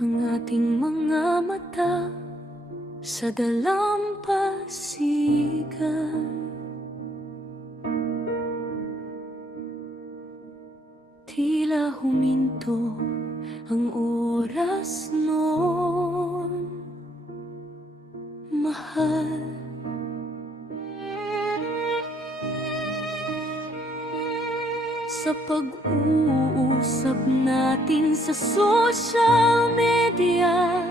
ang ating mga mata sa dalampasigan. Tila huminto ang oras noon, mahal. Sa pag-uusap natin sa social media,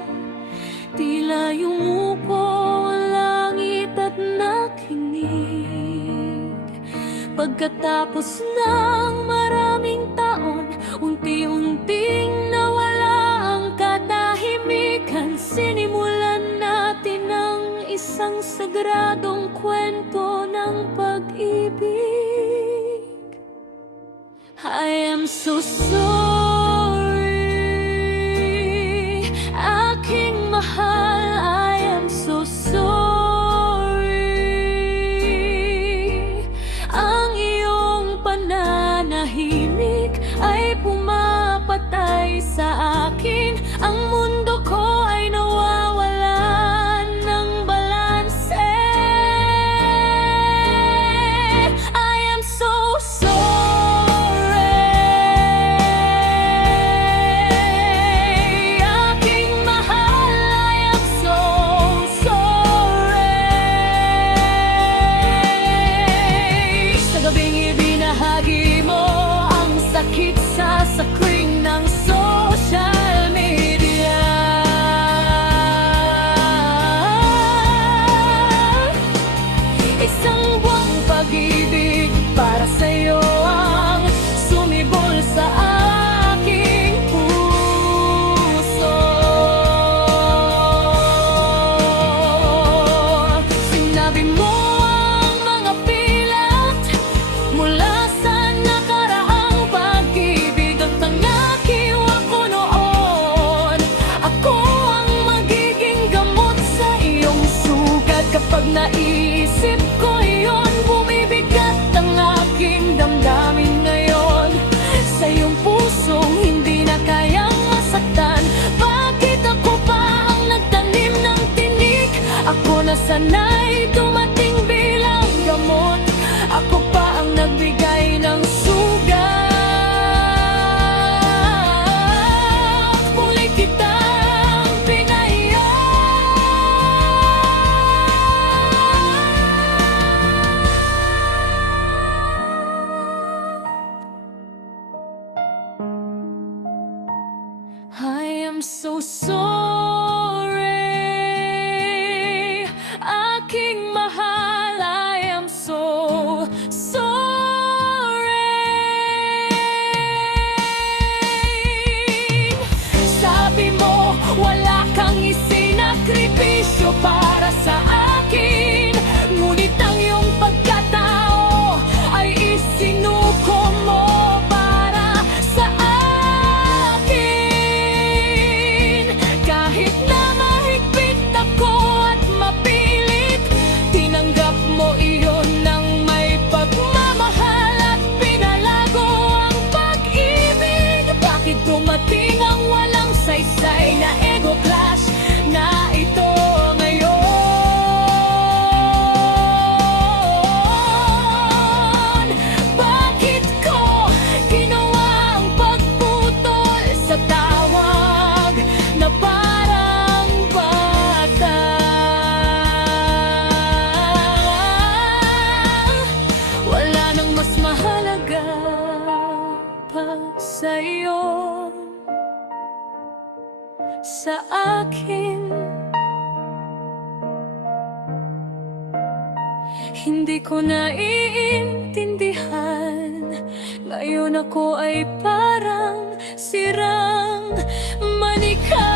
tila yumuko ang langit at nakinig. Pagkatapos ng maraming taon, unti-unting nawala ang katahimikan. Sinimulan natin ang isang sagradong kwento ng pag-ibig. I am so sorry, aking mahal. I am so sorry. Ang iyong pananahimik ay pumapatay sa akin. Ang mundo ko ay nawawalan ng balanse. I am so sorry. Sa screen ng social media, isang buwang pag-ibig para sa'yo ang sumibol sa aking puso. Sinabi mo ang mga pilat mula sa kapag naisip ko yun, bumibigat ang aking damdamin ngayon. Sa iyong pusong hindi na kayang masaktan, bakit ako pa ang nagtanim ng tinik? Ako na sana'y dumating bilang gamot, ako pa ang nagbigay ng sugat. Muli kitang pinaya. I am so sorry, aking mahal. I am so sorry. Sabi mo wala kang isinakripisyo para sa akin, ngunit ang iyong pagkatao ay isinuko mo para sa kahit na mahigpit ako at mapilit. Tinanggap mo iyon ng may pagmamahal at pinalago ang pag-ibig. Bakit dumating ang walang saysay na ego clash na ito ngayon? Bakit ko ginawa ang pagputol sa tawag na parang bata? Wala nang mas mahalaga pa sa'yo, sa akin. Hindi ko naiintindihan, ngayon ako ay parang sirang manika.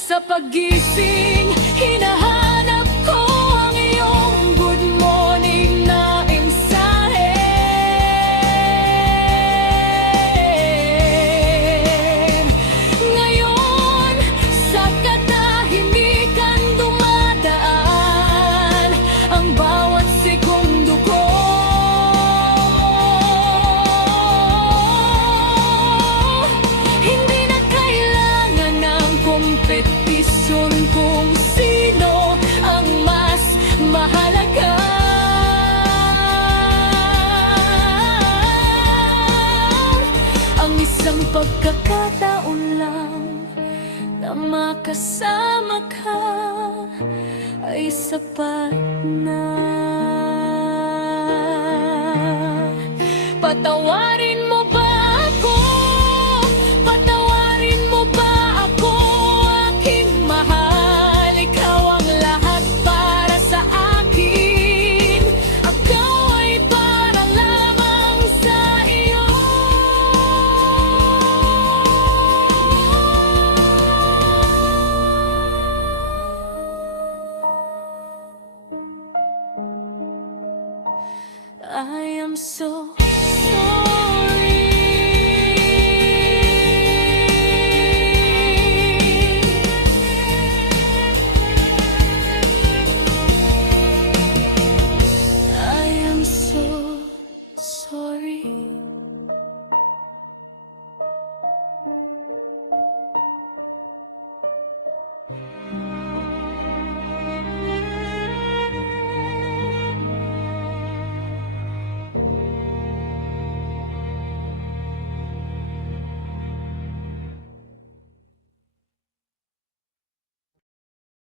Sa paggising, hinahanap ko ang iyong good morning na mensahe. Ngayon, sa katahimikan dumadaan ang bawat segundo ko. Isang pagkakataon lang na makasama ka ay sapat na. Patawarin mo ba ako? Patawarin mo ba ako? Aking mahal, ikaw ang lahat para sa akin. Ikaw ay para lamang sa iyo. I am so